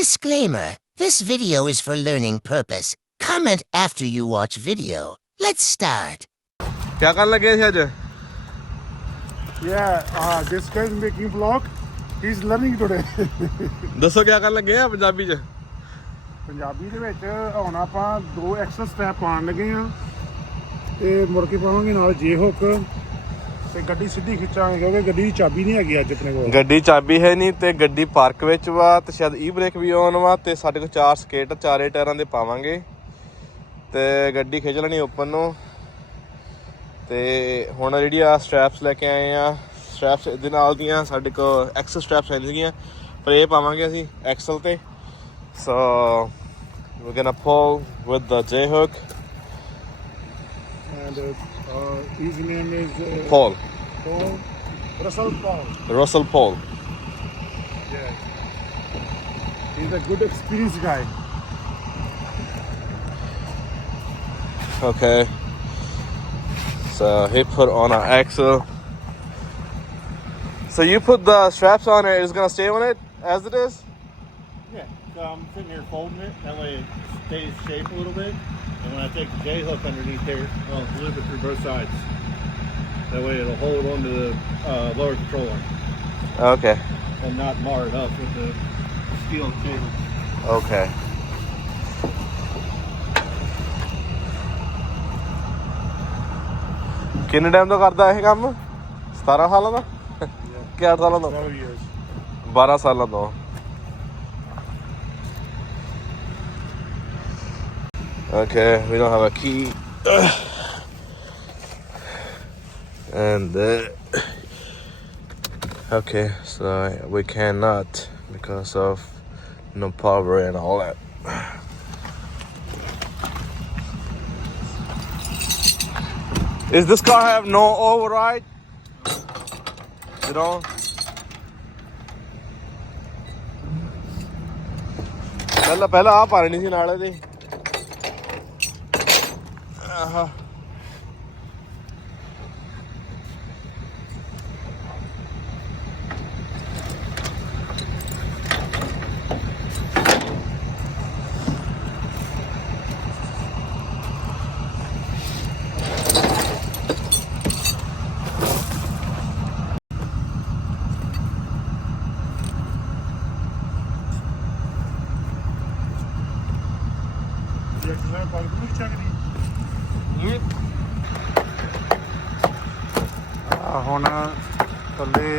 Disclaimer. This video is for learning purpose. Comment after you watch video. Let's start. क्या करने लगे थे आज? Yeah, this guy is making vlog. He's learning today. ਦੱਸੋ क्या ਕਰਨ ਲੱਗੇ ਆ ਪੰਜਾਬੀ ਚ? ਪੰਜਾਬੀ ਦੇ ਵਿੱਚ ਹੁਣ ਆਪਾਂ ਦੋ ਐਕਸਲ ਸਟੈਪ ਪਾਉਣ ਲੱਗੇ ਆ ਤੇ ਮੁੜ ਕੇ ਪਾਵਾਂਗੇ ਨਾਲ ਜੇ ਹੁੱਕ ਤੇ ਗੱਡੀ ਸਿੱਧੀ ਖਿੱਚਾਂਗੇ ਕਿਉਂਕਿ ਗੱਡੀ ਦੀ ਚਾਬੀ ਨਹੀਂ ਹੈਗੀ ਅੱਜ ਆਪਣੇ ਕੋਲ। ਗੱਡੀ ਚਾਬੀ ਹੈ ਨਹੀਂ ਤੇ ਗੱਡੀ ਪਾਰਕ ਵਿੱਚ ਵਾ ਤੇ ਸ਼ਾਇਦ ਈ ਬ੍ਰੇਕ ਵੀ ਆਨ ਵਾ ਤੇ ਸਾਡੇ ਕੋਲ 4 ਸਕੇਟ ਚਾਰੇ ਟਾਇਰਾਂ ਦੇ ਪਾਵਾਂਗੇ ਤੇ ਗੱਡੀ ਖਿੱਚ ਲੈਣੀ ਓਪਨ ਨੂੰ। ਤੇ ਹੁਣ ਜਿਹੜੀ ਆ ਸਟ੍ਰੈਪਸ ਲੈ ਕੇ ਆਏ ਆ, ਸਟ੍ਰੈਪਸ ਦੇ ਨਾਲ ਦੀਆਂ ਸਾਡੇ ਕੋਲ ਐਕਸਲ ਸਟ੍ਰੈਪਸ ਆਈ ਸੀਗੀਆਂ ਪਰ ਇਹ ਪਾਵਾਂਗੇ ਅਸੀਂ ਐਕਸਲ ਤੇ। So we're gonna pull with the J hook. And his name is Paul. Russell Paul. Russell Paul. Yeah. He's a good experienced guy. Okay. So he put on an axle. So you put the straps on it, it's gonna stay on it as it is? Yeah, so I'm sitting here folding it, that way it stays shape a little bit. And when I take the J-hook underneath there, I'll loop it through both sides. That way it'll hold onto the lower control arm. Okay. And not mar it up with the steel cable. Okay. ਕਿੰਨੇ time ਤੋਂ ਕਰਦਾ ਇਹ ਕੰਮ? 17 ਸਾਲਾਂ ਦਾ ਕਿ 8 ਸਾਲਾਂ ਤੋਂ? 12 years. 12 ਸਾਲਾਂ ਤੋਂ। Okay, we don't have a key. And okay, so we cannot because of no power and all that. Is this car have no override? You know? ਪਹਿਲਾਂ ਆ ਪਾ ਲੈਣੀ ਸੀ ਨਾਲ ਇਹਦੇ। ਆਹਾ ਹੁਣ ਥੱਲੇ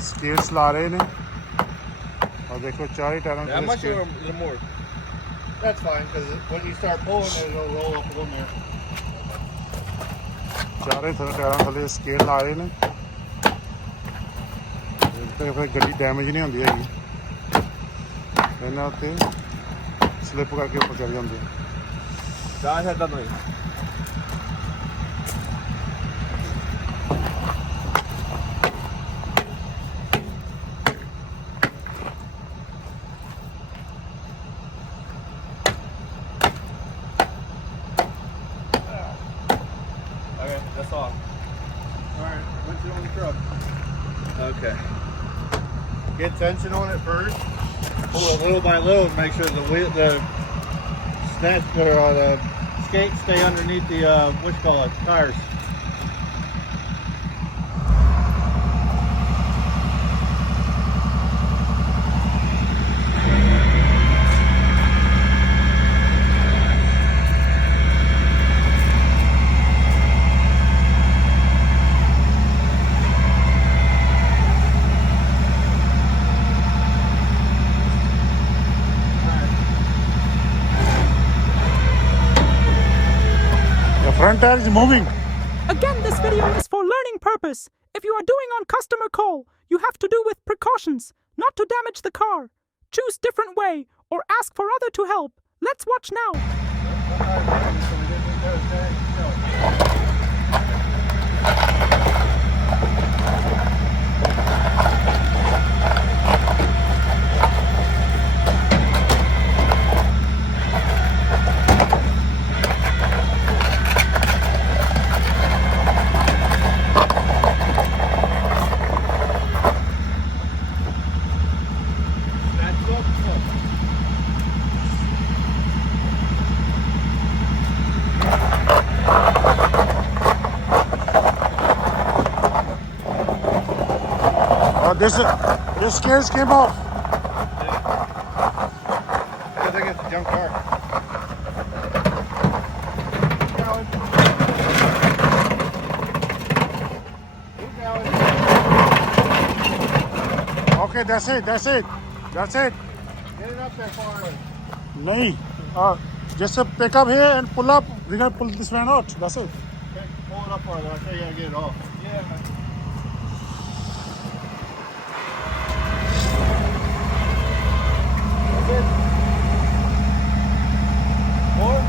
ਸਕੇਟਸ ਲਾ ਰਹੇ ਨੇ ਆ ਦੇਖੋ ਚਾਰੇ ਟਾਇਰਾਂ Yeah, I'm ਤੇ not sure a little more. That's fine, because when you start pulling it, it'll roll up a little more. ਚਾਰੇ ਟਾਇਰਾਂ ਥੱਲੇ ਸਕੇਟ ਲਾ ਰਹੇ ਨੇ ਤੇ ਫਿਰ ਗੱਡੀ ਡੈਮੇਜ ਨਹੀਂ ਹੁੰਦੀ ਹੈਗੀ ਇਹਨਾਂ ਉੱਤੇ ਸਲਿੱਪ ਕਰਕੇ ਉੱਪਰ ਚੜ ਜਾਂਦੇ ਚਾਹ ਛੱਡਦਾ ਤੂੰ Okay, that's all. Alright, once you're on the truck. Okay. Get tension on it first. Pull it little by little and make sure the snatch or the skates stay underneath the tires. The front tire is moving. Again, this video is for learning purpose. If you are doing on customer call, you have to do with precautions, not to damage the car. Choose different way or ask for other to help. Let's watch now. Your scales came off. I think it's a junk car. Okay, that's it. That's it. That's it. Get it up there far. Nahi. Just pick up here and pull up. We're gonna pull this van out. That's it. Okay, pull it up farther. I say you gotta get it off. Yeah. That's it. More?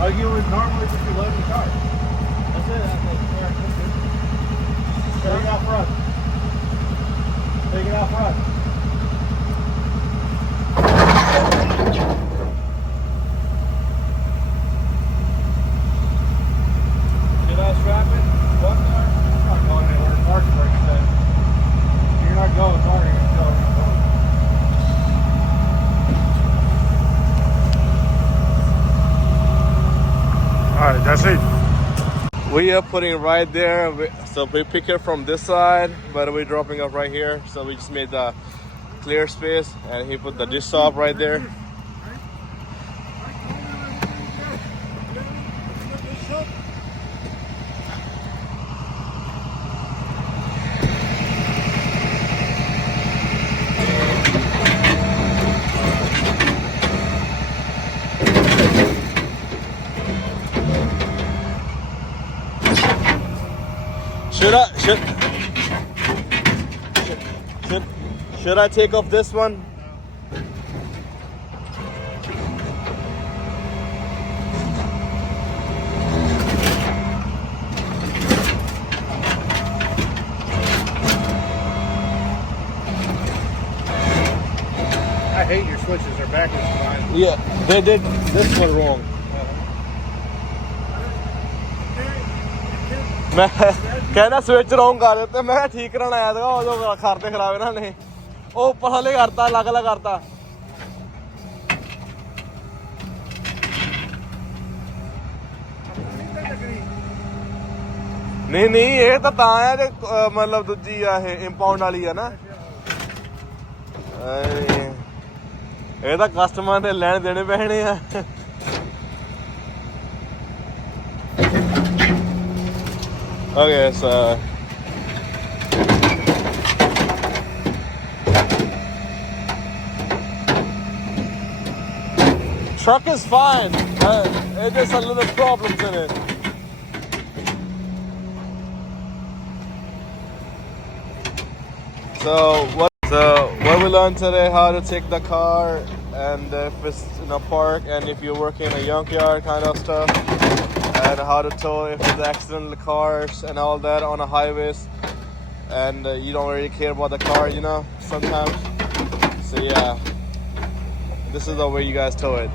Like you would normally if you load the car. That's it. That's it. Take it out front. Take it out front. Did I strap it? What car? I'm not going anywhere. Mark's where you said. You're not going far. You're not going. All right, that's it. We are putting right there, so we pick it from this side, but we're dropping off right here. So we just made the clear space, and he put the dish soap right there. Should I take off this one? I hate your switches. They're backwards mine. Yeah, they did this one wrong. मैं कहना switch wrong कर देते मैं ठीक कराना आया था जो करते खराब ਇਹਨਾਂ ਨੇ ਉਹ ਉੱਪਰ ਹਲੇ ਕਰਤਾ ਅਲੱਗ ਅਲੱਗ ਕਰਤਾ ਨਹੀਂ ਨਹੀਂ ਇਹ ਤਾਂ ਆ ਜੇ ਮਤਲਬ ਦੂਜੀ ਆ ਇਹ ਇੰਪਾਊਂਡ ਵਾਲੀ ਆ ਨਾ ਇਹ ਤਾਂ ਕਸਟਮਰ ਦੇ ਲੈਣ ਦੇਣੇ ਪੈਣੇ ਆ Okay, so truck is fine. There's a little problems in it. So what we learned today, how to take the car and if it's in a park and if you're working in a junkyard kind of stuff. And how to tow if there's accidental cars and all that on a highways and you don't really care about the car, you know, sometimes. So yeah, this is the way you guys tow it.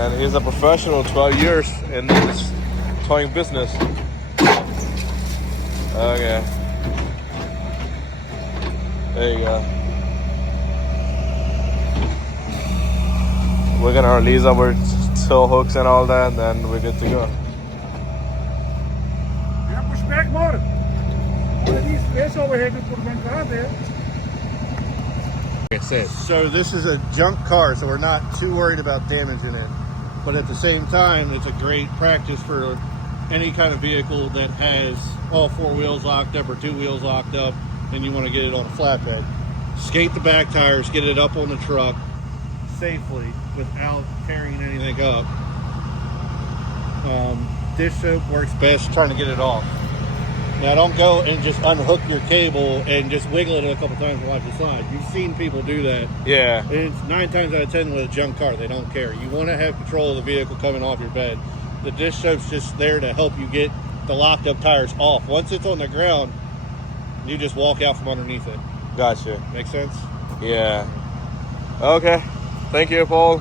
And he's a professional, 12 years in this towing business. Okay, there you go. We're gonna release our tow hooks and all that, and then we're good to go. Yeah, push back more. These space over here to put one car there. So this is a junk car, so we're not too worried about damaging it. But at the same time, it's a great practice for any kind of vehicle that has all four wheels locked up or two wheels locked up, and you want to get it on a flatbed. Skate the back tires, get it up on the truck safely without tearing anything up. Dish soap works best trying to get it off. Now don't go and just unhook your cable and just wiggle it a couple times and watch the slide. You've seen people do that. Yeah. It's 9 times out of 10 with a junk car, they don't care. You want to have control of the vehicle coming off your bed. The dish soap's just there to help you get the locked up tires off. Once it's on the ground, you just walk out from underneath it. Gotcha. Make sense? Yeah. Okay. Thank you, Paul.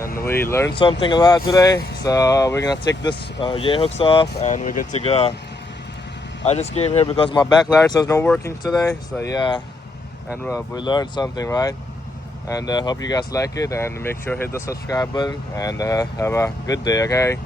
And we learned something a lot today. So we're gonna take this J-hooks off and we're good to go. I just came here because my back lights was not working today. So yeah, and we learned something, right? And hope you guys like it and make sure to hit the subscribe button and have a good day, okay?